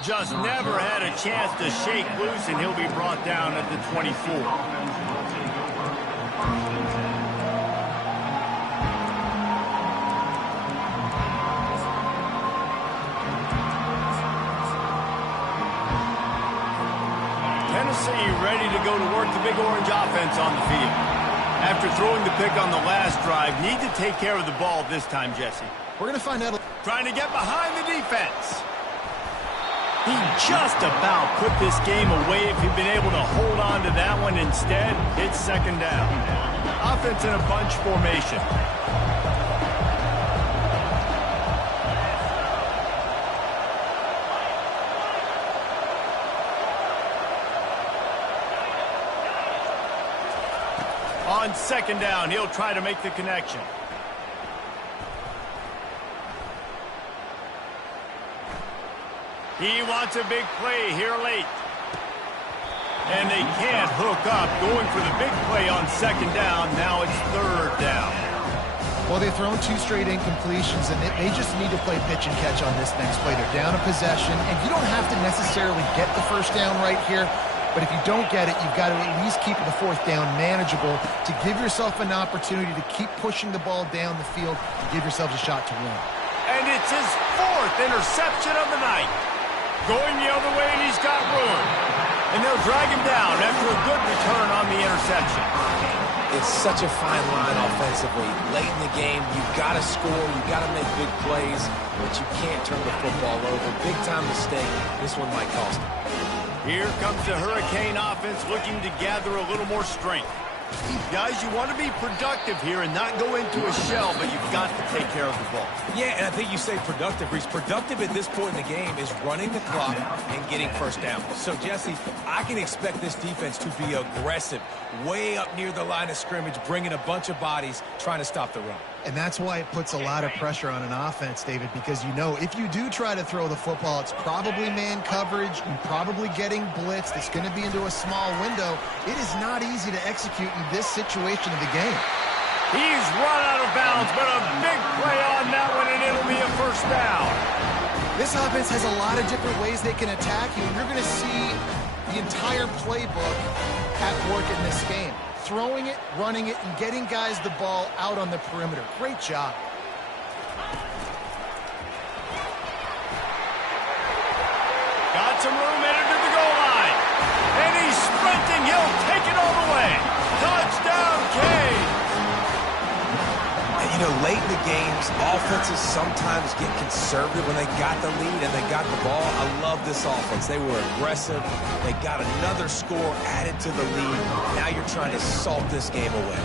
Just never had a chance to shake loose, and he'll be brought down at the 24. Tennessee ready to go to work the Big Orange offense on the field. After throwing the pick on the last drive, need to take care of the ball this time, Jesse. We're going to find out. Trying to get behind the defense. He just about put this game away if he'd been able to hold on to that one. Instead, it's 2nd down. Offense in a bunch formation. On 2nd down, he'll try to make the connection. He wants a big play here late. And they can't hook up. Going for the big play on 2nd down. Now it's 3rd down. Well, they've thrown 2 straight incompletions, and they just need to play pitch and catch on this next play. They're down a possession, and you don't have to necessarily get the 1st down right here. But if you don't get it, you've got to at least keep the 4th down manageable to give yourself an opportunity to keep pushing the ball down the field and give yourselves a shot to win. And it's his 4th interception of the night. Going the other way, and he's got room. And they'll drag him down after a good return on the interception. It's such a fine line offensively. Late in the game, you've got to score, you've got to make big plays, but you can't turn the football over. Big-time mistake. This one might cost them. Here comes the Hurricane offense looking to gather a little more strength. Guys, you want to be productive here and not go into a shell, but you've got to take care of the ball. Yeah, and I think you say productive, Reese. Productive at this point in the game is running the clock and getting first down. So, Jesse, I can expect this defense to be aggressive, way up near the line of scrimmage, bringing a bunch of bodies, trying to stop the run. And that's why it puts a lot of pressure on an offense, David, because you know if you do try to throw the football, it's probably man coverage, you're probably getting blitzed, it's going to be into a small window. It is not easy to execute in this situation of the game. He's run out of bounds, but a big play on that one, and it'll be a first down. This offense has a lot of different ways they can attack you, and you're going to see the entire playbook at work in this game. Throwing it, running it, and getting guys the ball out on the perimeter. Great job. Got some room headed to the goal line. And he's sprinting. He'll take it all the way. Touchdown, Cade. And, you know, late in the games, offenses sometimes get conservative when they got the lead and they got the ball. I love this offense. They were aggressive. They got another score added to the lead. Now you're trying to salt this game away.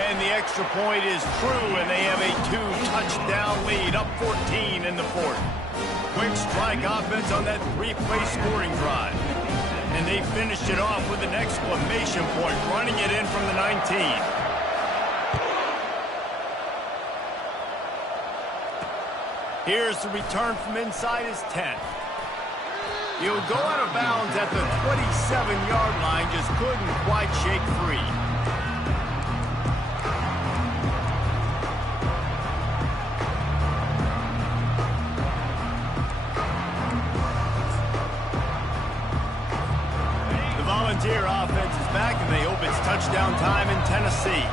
And the extra point is true, and they have a 2-touchdown lead, up 14 in the fourth. Quick strike offense on that 3-play scoring drive. And they finished it off with an exclamation point, running it in from the 19. Here's the return from inside his 10. He'll go out of bounds at the 27-yard line, just couldn't quite shake free. The Volunteer offense is back, and they hope it's touchdown time in Tennessee.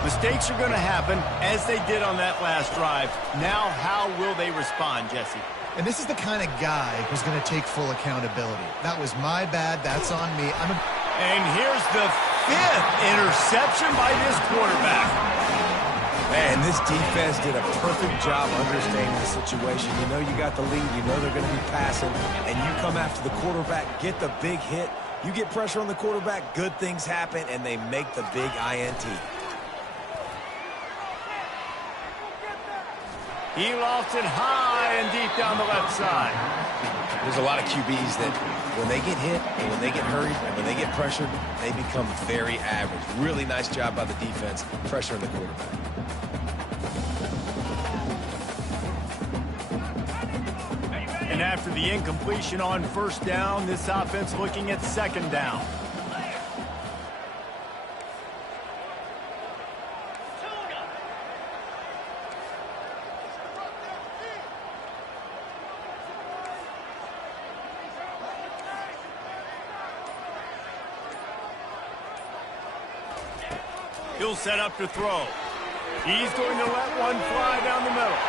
Mistakes are going to happen, as they did on that last drive. Now, how will they respond, Jesse? And this is the kind of guy who's going to take full accountability. That was my bad. That's on me. And here's the 5th interception by this quarterback. Man, this defense did a perfect job understanding the situation. You know you got the lead. You know they're going to be passing. And you come after the quarterback, get the big hit. You get pressure on the quarterback, good things happen, and they make the big INT. He lofts it high and deep down the left side. There's a lot of QBs that when they get hit and when they get hurried and when they get pressured, they become very average. Really nice job by the defense, pressuring the quarterback. And after the incompletion on first down, this offense looking at second down. He'll set up to throw. He's going to let one fly down the middle.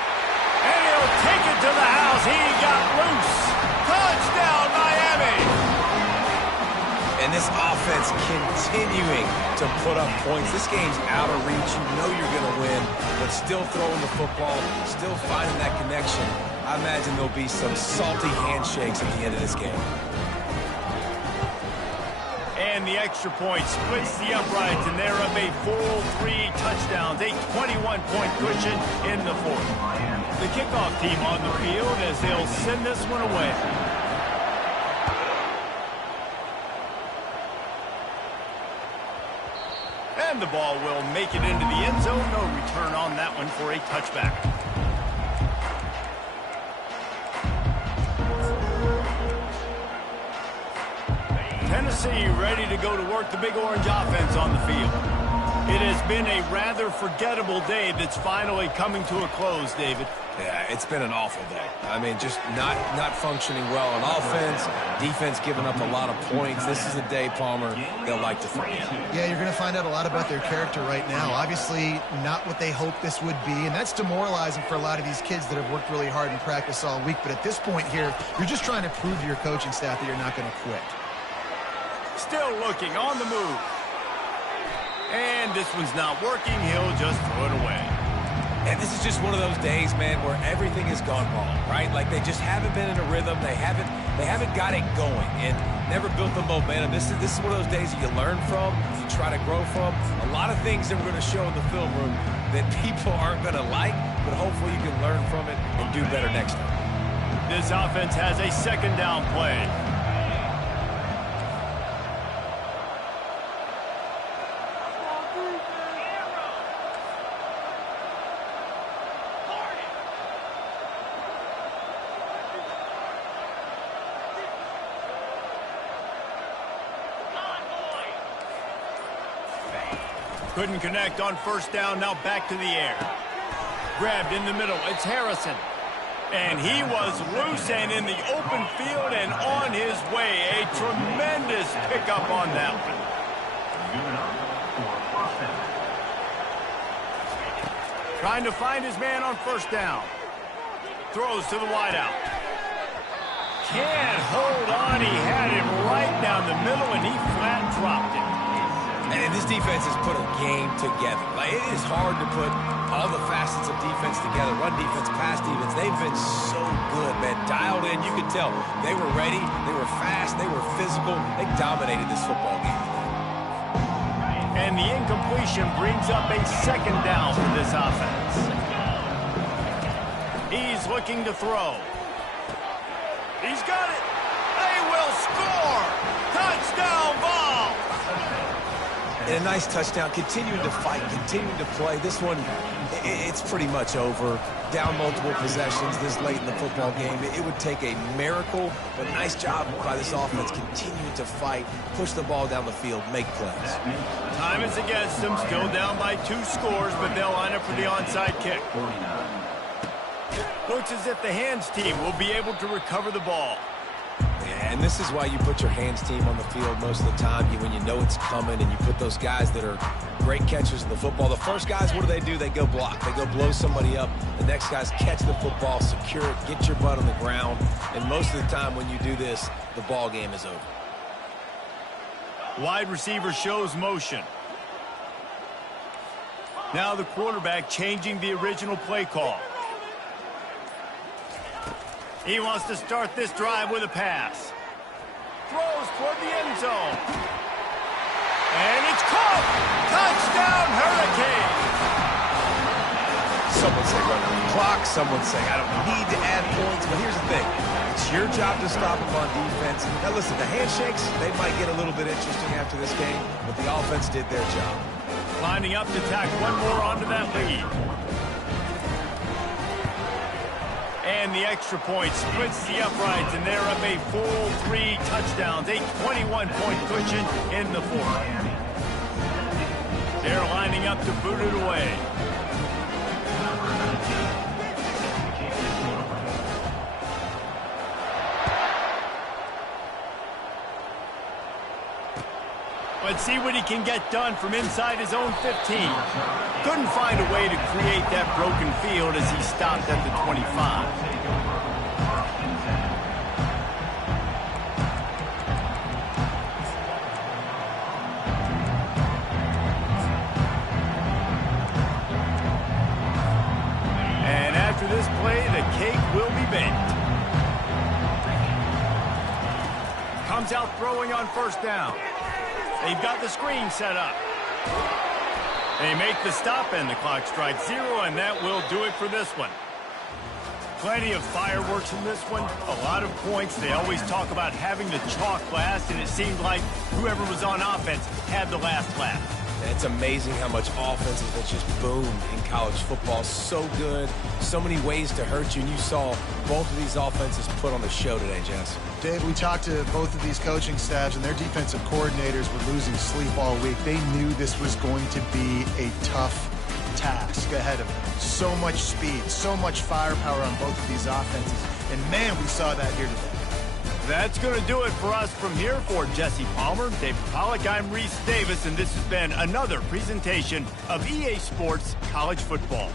And he'll take it to the house. He got loose. Touchdown, Miami. And this offense continuing to put up points. This game's out of reach. You know you're going to win, but still throwing the football, still finding that connection. I imagine there'll be some salty handshakes at the end of this game. And the extra point splits the uprights, and they're up a full 3 touchdowns, a 21-point cushion in the fourth. The kickoff team on the field as they'll send this one away. And the ball will make it into the end zone. No return on that one for a touchback. Tennessee ready to go to work the Big Orange offense on the field. It has been a rather forgettable day that's finally coming to a close, David. Yeah, it's been an awful day. I mean, just not functioning well on offense, defense giving up a lot of points. This is a day, Palmer, they'll like to forget. Yeah, you're going to find out a lot about their character right now. Obviously, not what they hoped this would be, and that's demoralizing for a lot of these kids that have worked really hard in practice all week. But at this point here, you're just trying to prove to your coaching staff that you're not going to quit. Still looking on the move. And this one's not working. He'll just throw it away. And this is just one of those days, man, where everything has gone wrong, right? Like they just haven't been in a rhythm. They haven't got it going and never built the momentum. This is one of those days that you learn from, you try to grow from. A lot of things that we're going to show in the film room that people aren't going to like, but hopefully you can learn from it and do better next time. This offense has a second down play. Couldn't connect on first down. Now back to the air. Grabbed in the middle. It's Harrison. And he was loose and in the open field and on his way. A tremendous pickup on that one. Trying to find his man on first down. Throws to the wideout. Can't hold on. He had him right down the middle and he flat dropped it. And this defense has put a game together. Like, it is hard to put all the facets of defense together. Run defense, pass defense. They've been so good, man. Dialed in. You could tell they were ready. They were fast. They were physical. They dominated this football game. And the incompletion brings up a second down for this offense. He's looking to throw. He's got it. They will score. Touchdown ball. And a nice touchdown, continuing to fight, continuing to play. This one, it's pretty much over. Down multiple possessions this late in the football game. It would take a miracle, but nice job by this offense continuing to fight, push the ball down the field, make plays. Time is against them, still down by 2 scores, but they'll line up for the onside kick. Looks as if the hands team will be able to recover the ball. And this is why you put your hands team on the field most of the time, when you know it's coming, and you put those guys that are great catchers of the football. The first guys, what do? They go block. They go blow somebody up. The next guys catch the football, secure it, get your butt on the ground. And most of the time when you do this, the ball game is over. Wide receiver shows motion. Now the quarterback changing the original play call. He wants to start this drive with a pass. Throws toward the end zone. And it's caught. Touchdown, Hurricane. Someone say run on the clock. Someone say I don't need to add points. But here's the thing. It's your job to stop them on defense. Now listen, the handshakes, they might get a little bit interesting after this game, but the offense did their job. Lining up to tack one more onto that lead. And the extra point splits the uprights, and they're up a full 3 touchdowns, a 21-point cushion in the fourth. They're lining up to boot it away. Let's see what he can get done from inside his own 15. Couldn't find a way to create that broken field as he stopped at the 25. And after this play, the cake will be baked. Comes out throwing on first down. They've got the screen set up. They make the stop, and the clock strikes 0, and that will do it for this one. Plenty of fireworks in this one, a lot of points. They always talk about having the chalk last, and it seemed like whoever was on offense had the last laugh. It's amazing how much offenses that just boomed in college football. So good, so many ways to hurt you, and you saw both of these offenses put on the show today, Jess. Dave, we talked to both of these coaching staffs, and their defensive coordinators were losing sleep all week. They knew this was going to be a tough task ahead of them. So much speed, so much firepower on both of these offenses, and man, we saw that here today. That's going to do it for us from here. For Jesse Palmer, David Pollack, I'm Reese Davis, and this has been another presentation of EA Sports College Football.